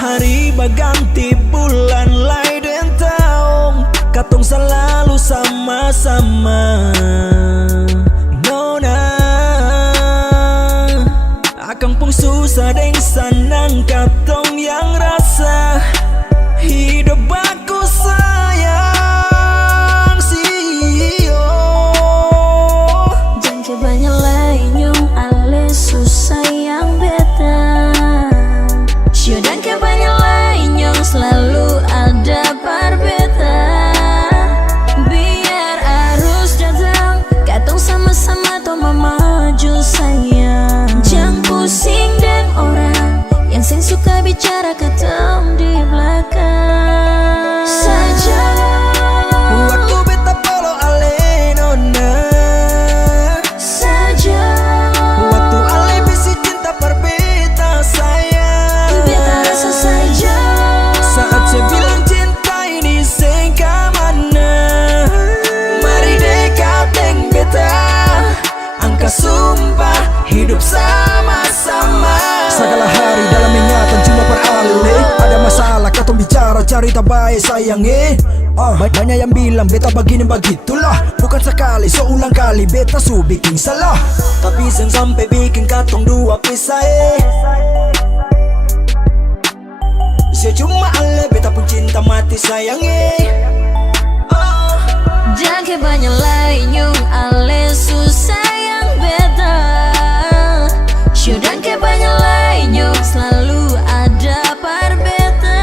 Hari berganti bulan lain dan tahun, katong selalu sama-sama. Nona, akang pun susah deng sanang katong yang rasa hidup aku sayang sio. Jangan banyak lain yung ale susah yang beta. Sio dan banyak lain yung selalu ada berbeda. Biar arus datang, katong sama-sama tuh memaju sayang. Jangan pusing dan orang yang sing suka bicara katong di belakang saja. Waktu beta polo ale nona Saja. waktu ale bisi cinta perbeta sayang. Beta rasa saja. Saat saya bilang cinta ini sing kamana, mari dekat deng beta, angka sumpah hidup sama-sama. Segala hari dalam ingatan cuma peralih. Ada masalah katong bicara cerita baik sayang banyak yang bilang beta begini begitulah. Bukan sekali seulang kali beta su bikin salah, tapi sen sampai bikin katong dua pisah Saya cuma ale beta pun cinta mati sayang Jangan banyak lain yung ale susah yang beda. Sio dan banyak lain yung selalu ada berbeda.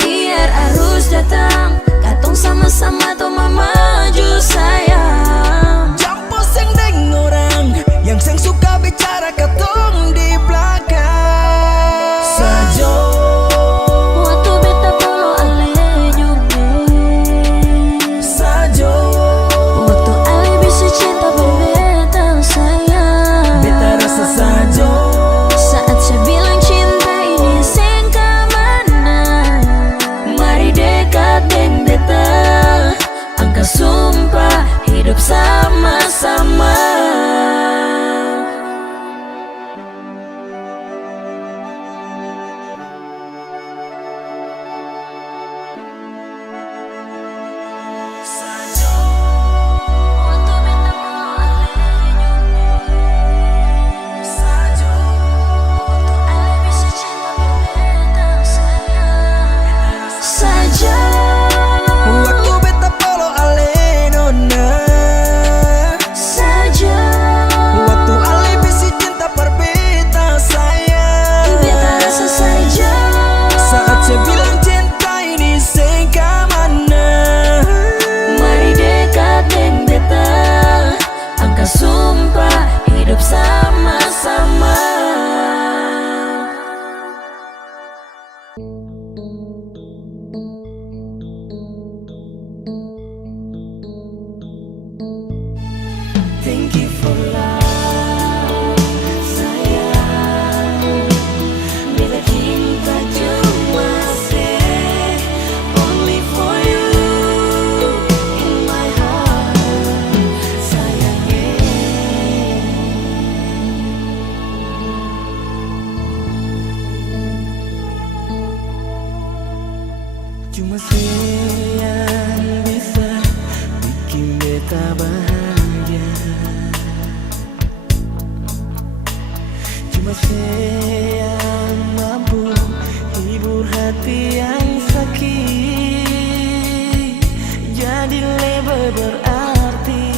Biar arus datang, katong sama-sama tuh memaju sayang. Jangan pusing deng orang yang seng suka bicara katong di belakang saja. Waktu beta polo ale nyume Saja waktu ale bisa cinta berbeda sayang. beta rasa saja. Saat saya bilang cinta ini sing kamana, mari dekat deng beta, angka sumpah hidup sama-sama. Waktu beta mau ale Saja waktu ale bisa cinta berbeda sayang. Saja. waktu beta polo ale nona Saja. waktu ale bisi cinta perbeta sayang. Beta rasa saja. Saat saya bilang cinta ini sing kamana, Mari dekat deng beta, angka sumpah hidup sama-sama. Thank you for love, sayang. Bila cinta cuma say only for you in my heart, sayang. cuma saya yang bisa bikin beta bahagia. Cuma saya yang mampu hibur hati yang sakit, jadi lebih berarti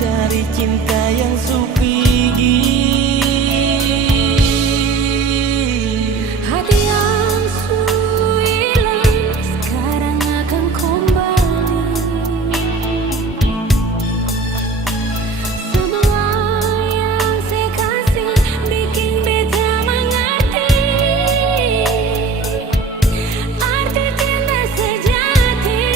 dari cinta yang supigi. Hati yang hilang sekarang akan kembali. Semua yang saya kasih bikin beta mengerti arti cinta sejati.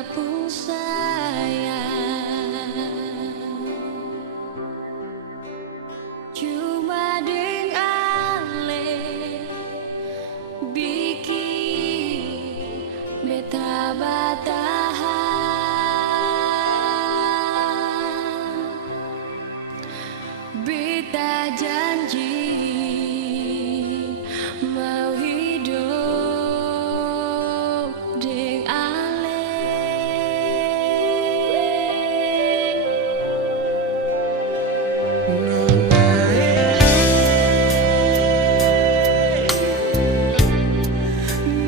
beta pun sayang. Cuma deng ale bikin beta batahan. Beta janji mau hidup deng ale.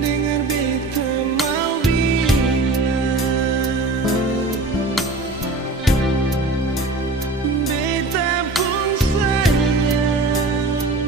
Dengar beta mau bilang, beta pun sayang.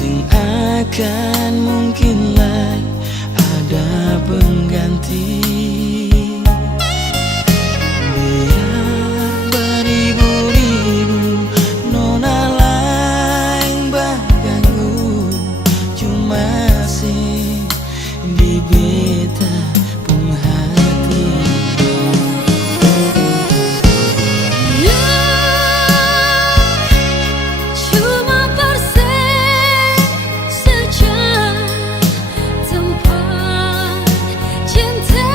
sing akan mungkin lagi ada pengganti. Biar beribu-ribu nona lain baganggu, cuma sih di beta pun hati. Cuma persen saja tempat cinta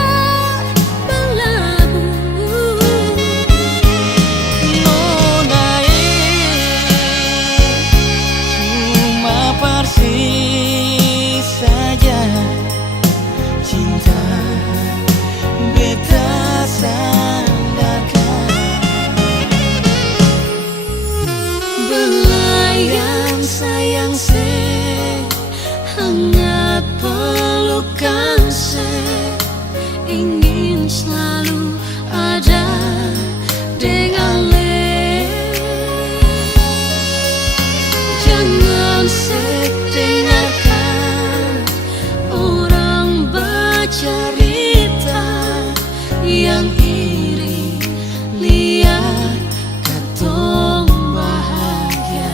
berlabuh. Nona cuma persis saja cinta beta sandarkan. Belayan sayang se, hangat pelukan se, ingin selalu ada dengan le. Jangan sedengarkan orang bercerita yang iri, lihat katong bahagia.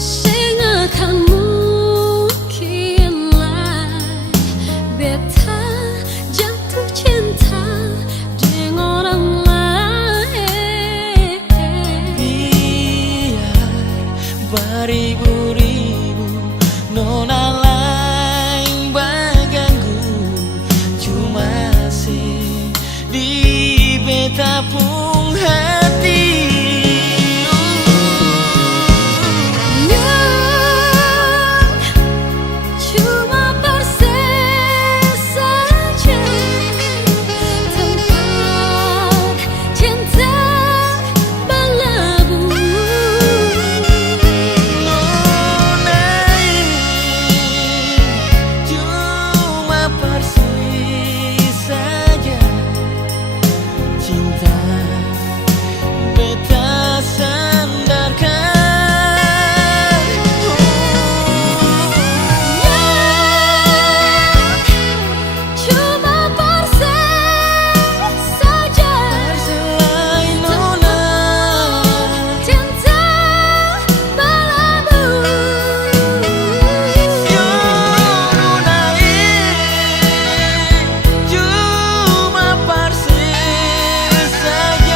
Sing akan mungkin lah beta jatuh cinta dengan orang lain. Biar beribu-ribu nona lain baganggu, cuma sih di beta pun hati. Cuma persen saja tempat cinta berlabuh. Nona cuma persis saja cinta beta sandarkan. Cuma persen saja Selain nona cinta berlabuh. nona cuma persis saja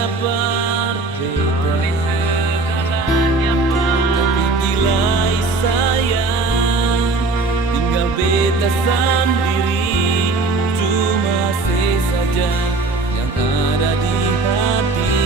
berbeda, tapi bila sayang tinggal beta sendiri, cuma sesaja yang ada di hati.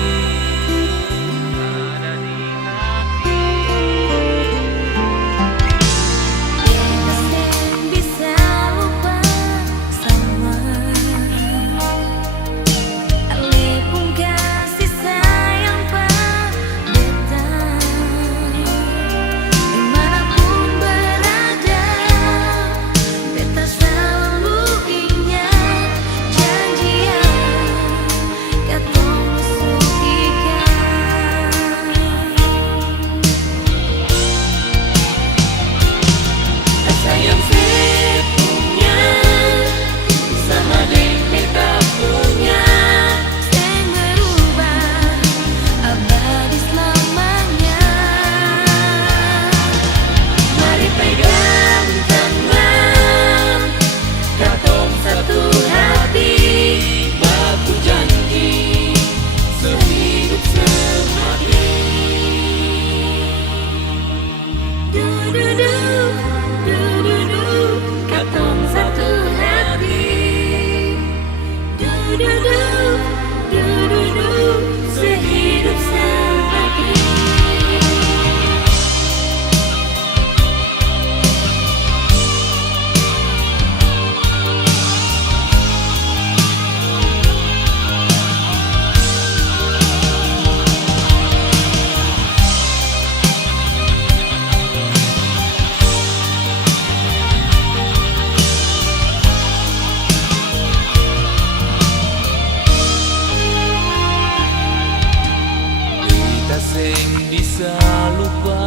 Bisa lupa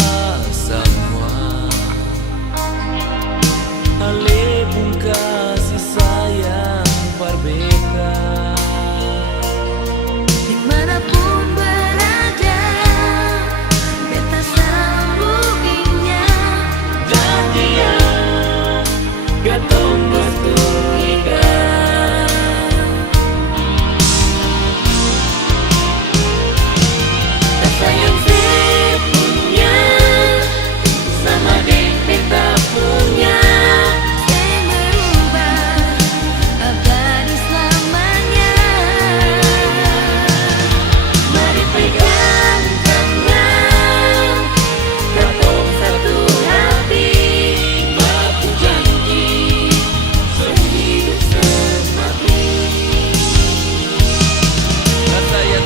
semua alebung kasih sayang berbeda, dimanapun berada beta selalu ingat janjian katong bertemu. sayang sepunya sama deng beta punya yang berubah abadi selamanya. Mari pegang tangan katong satu hati, baku janji sehidup semati. Rasa yang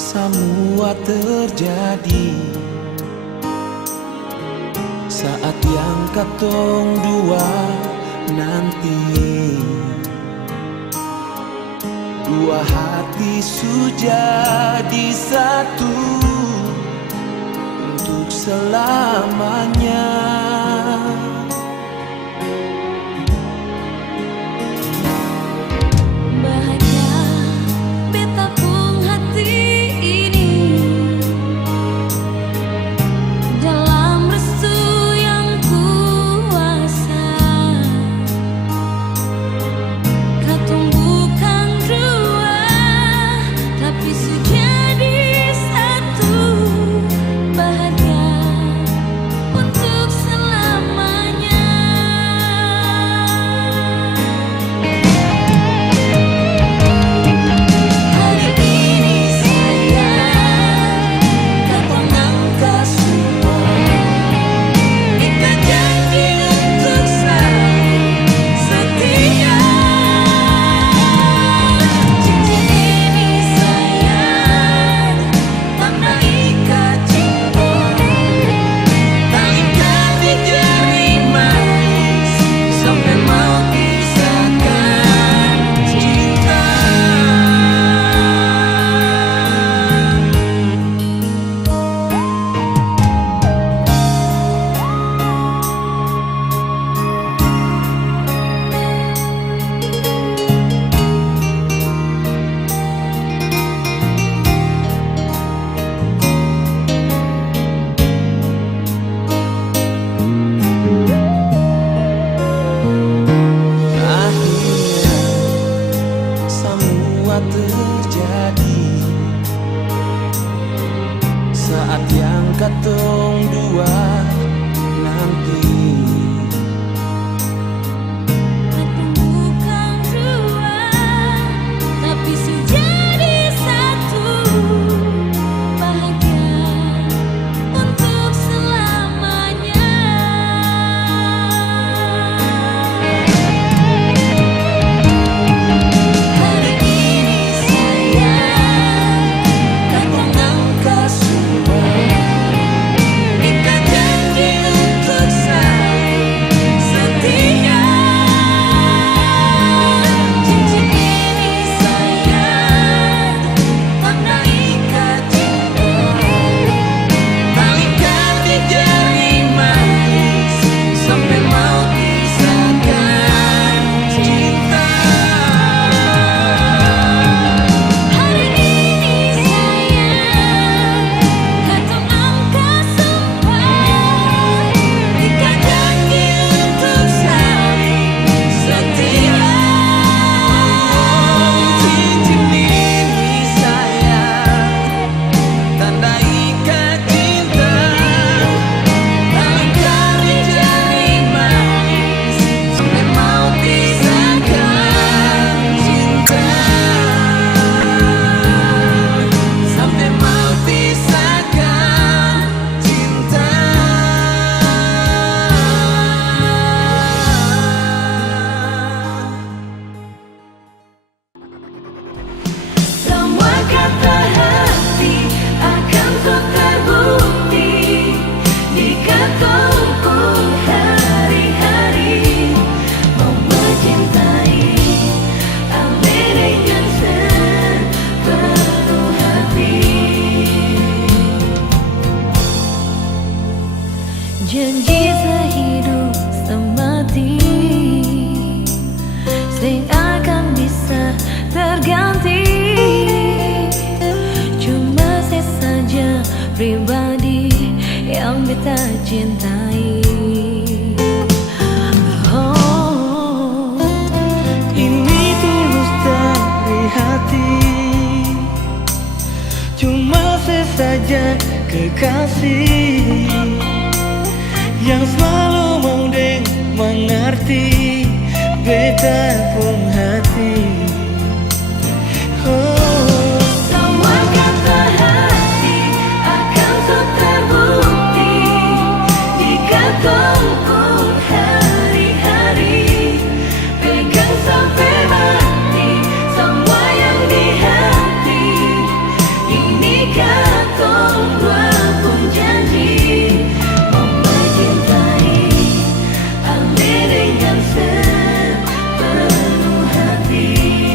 semua terjadi saat yang katong dua nanti. Dua hati sudah di satu untuk selamanya. Bahagia beta pun hati ini katong dua nanti. Bukan dua, tapi sejadi satu. Bahagia untuk selamanya. Hari ini sayang, katong angkat semua. Ikat janji untuk saling setia. Cincin ini sayang, tanda ikat cinta. Talikan di jari manis sampai mau pisahkan cinta. Hari ini sayang, katong angkat sumpah. Ikat janji untuk saling setia. Cincin ini sayang, tanda ikat cinta. Talikan di jari manis sampai mau pisahkan cinta. Sampai mau pisahkan cinta. Semua kata hati akan sok terbukti jika tunggu hari-hari mau mencintai Ame dengan sepenuh hati. Janji sehidup semati sing akan bisa terganti. Cuma saya saja pribadi yang beta cintai. Oh, Ini tulus dari hati, cuma sesaja kekasih yang selalu mau deng mengerti beta pun hati. Oh, semua kata hati akan sok terbukti jika tunggu hari-hari. Pegang sampai mati semua yang di hati. Ini katong dua pun janji mau mencintai Ame dengan sepenuh hati.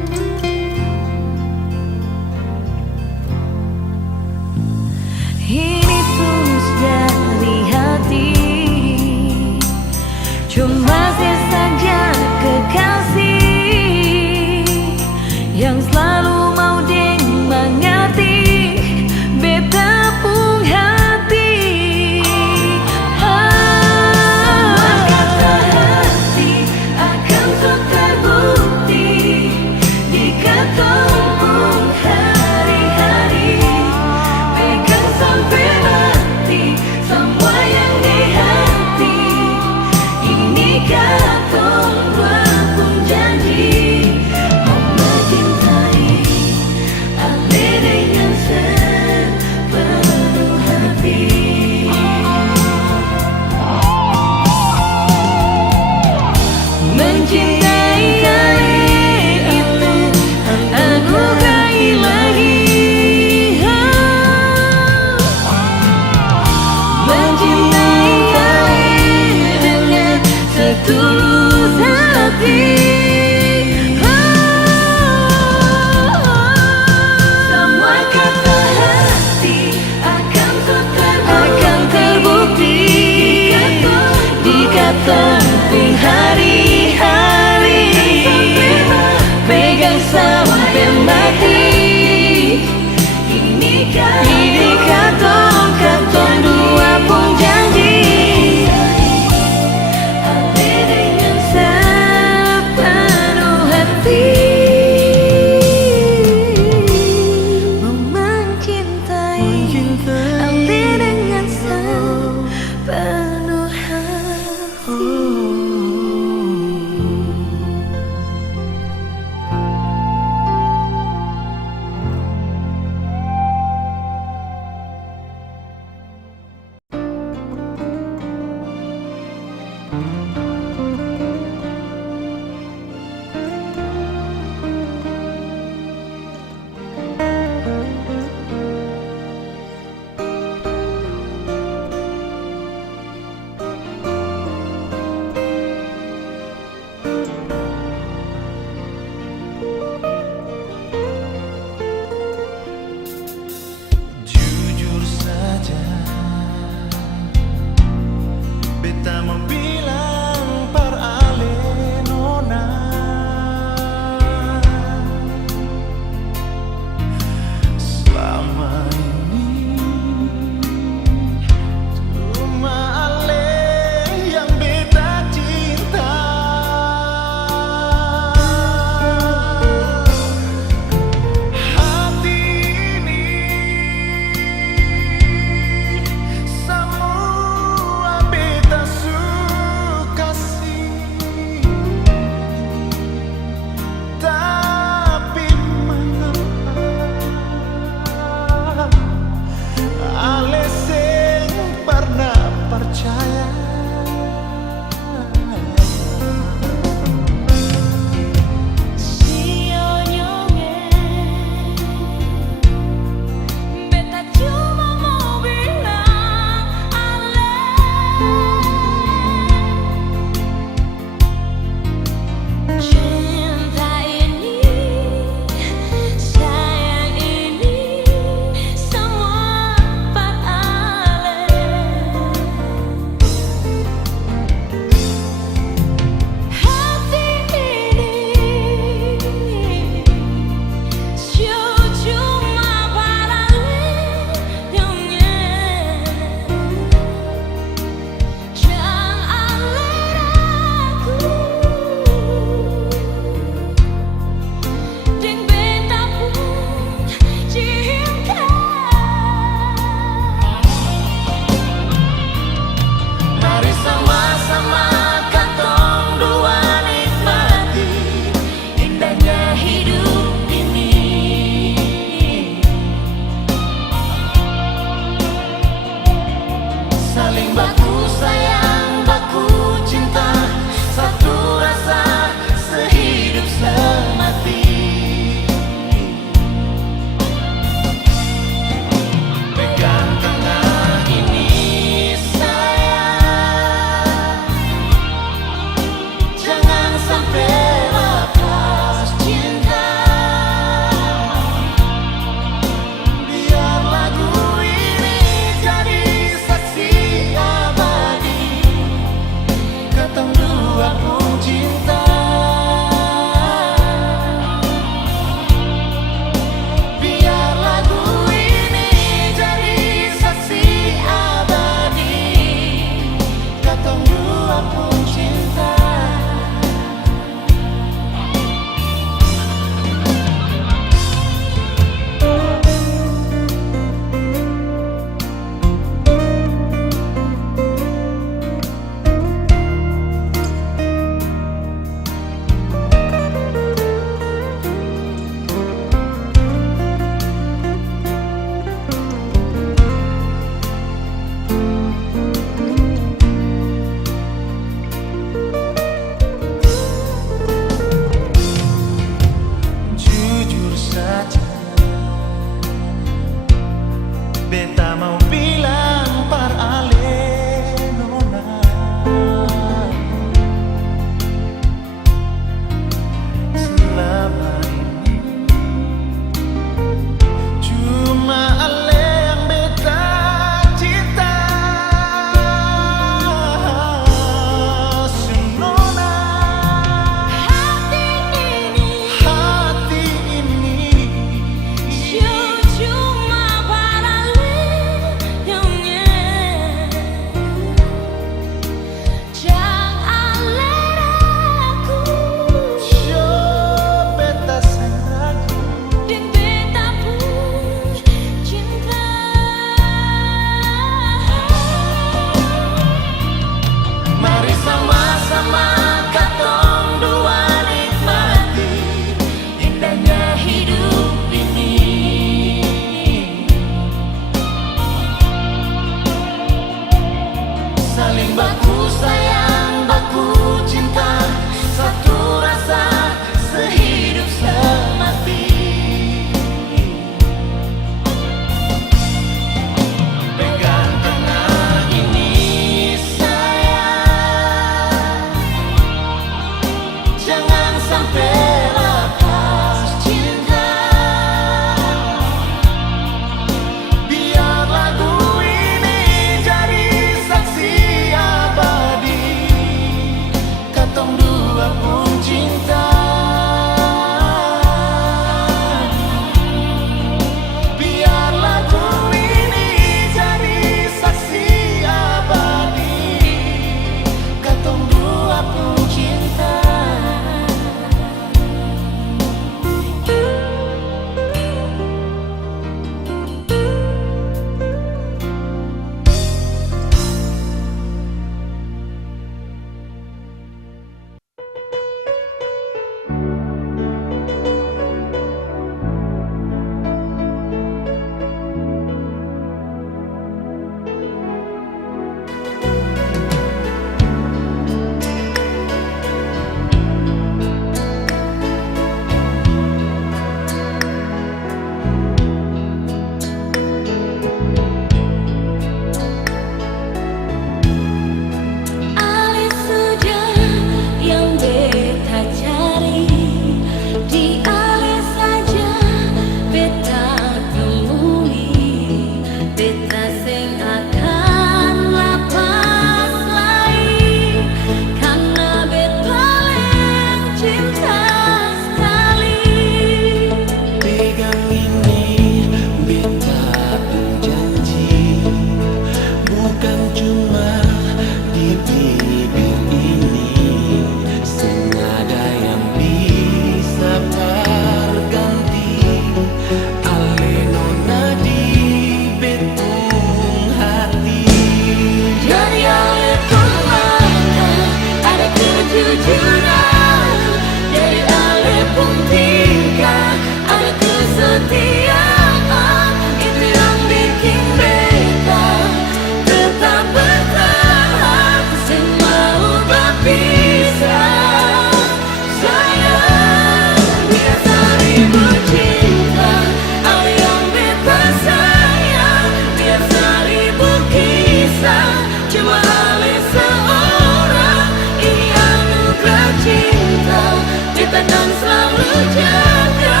jaga.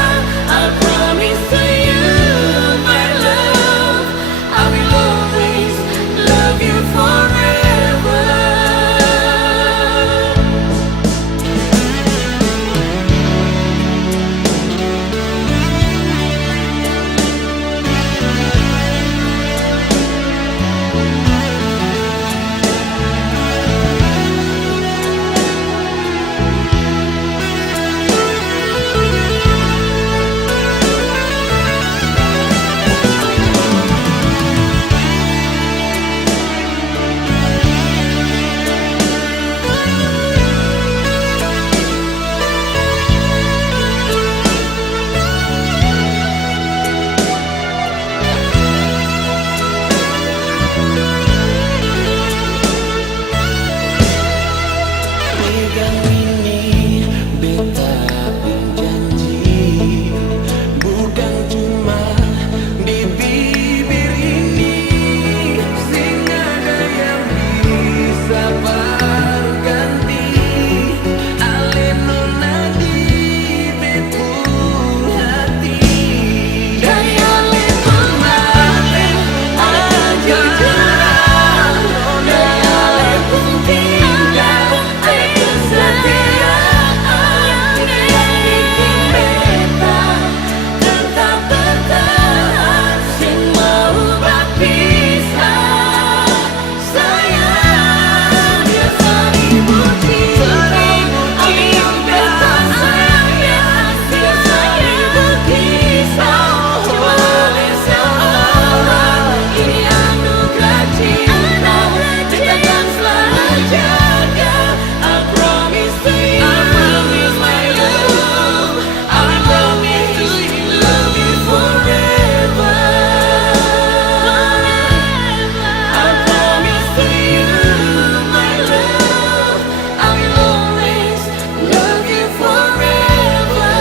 I promise to you, my love, I will always love you forever. Pegang ini beta berjanji, bukan cuma di bibir ini, sing ada yang bisa berganti. Alenona di bepu hati, Dari alih pemale, akan jujurah. Dari alih pun tinggal, akan setia. Yang bikin beta tetap bertahan, sing mau berpisah. Sayang, biasa ibu cinta, yang beta sayang biasa ibu kisah. Cuma ada seorang, ini anugerah cinta, beta akan selalu jaga. I promise to you, my love, I promise to you, love you forever. I promise to you, my love, I will always love you forever.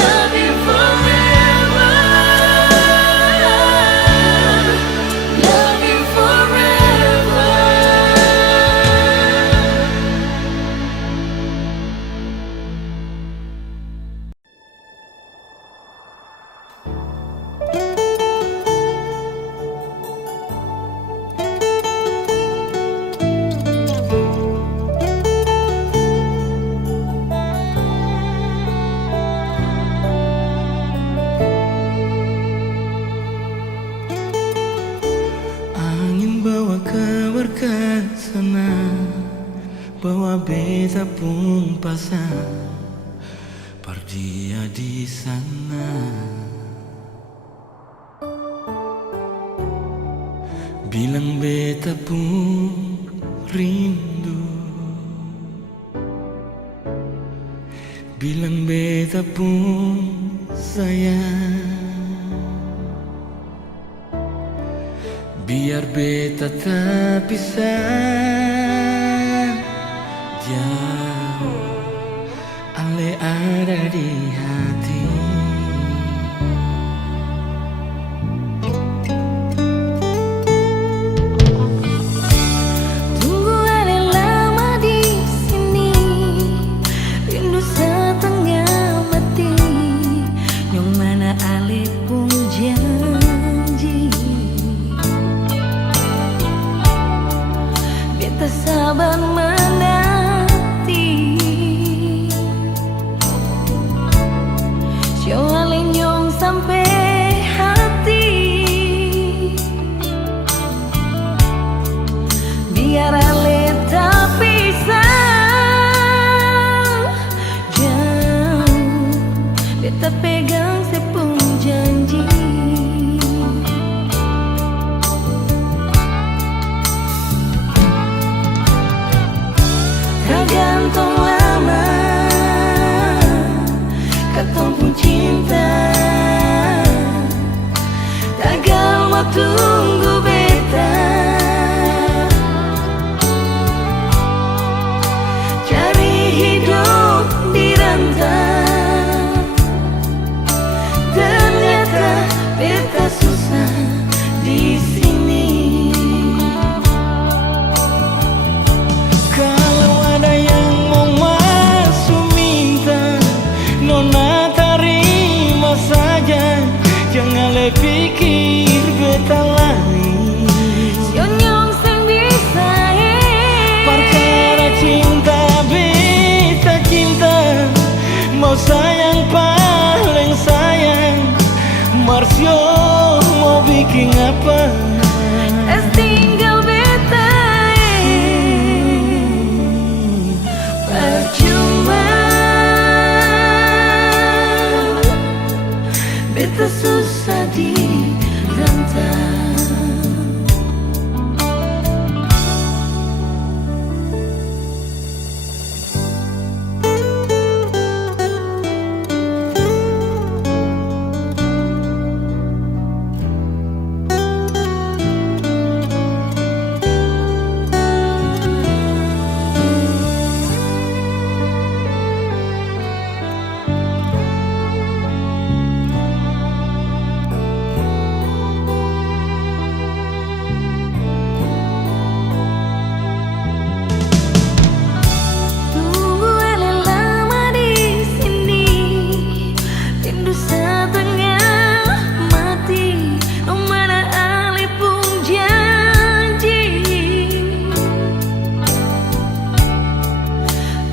Love you forever. Love you forever. angin bawa kabar ke sana, bawa beta pun pasang perdia di sana. Bilang beta pun rindu, bilang beta pun sayang. Biar beta tak bisa jauh, ale ada di hati. Tunggu ada lama di sini, rindu setengah mati. Yang mana ale pun janji, beta sabar menanti. beta susah di rantau.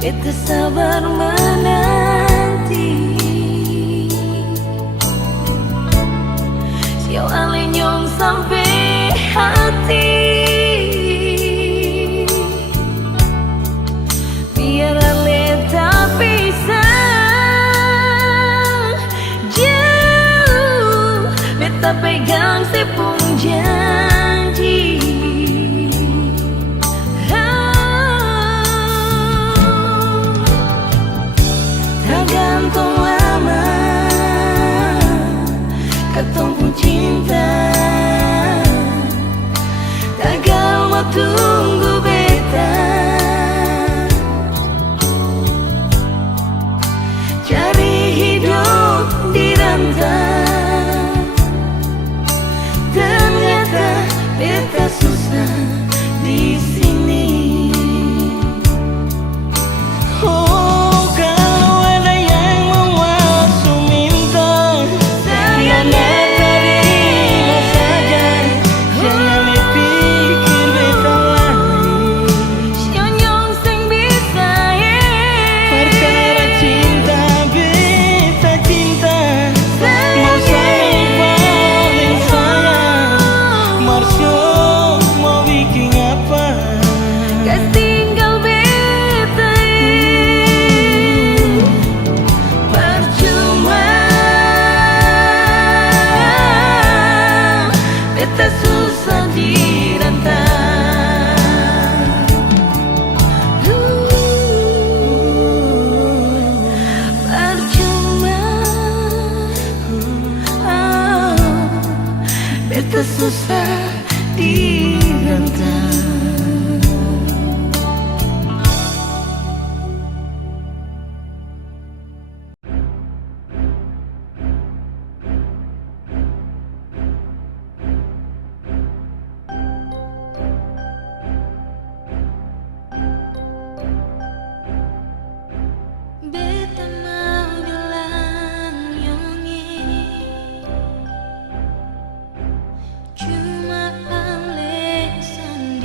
Kita sabar menanti Siau alenyong sampai hati Biar ale tak bisa jauh Beta pegang sepung janji Gantung lama Katong pun cinta Tagal mau tunggu beta Cari hidup di rantau Ternyata beta susah di sini. Beta susah di rantau. Beta mau bilang yongi cuma alasan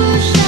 aku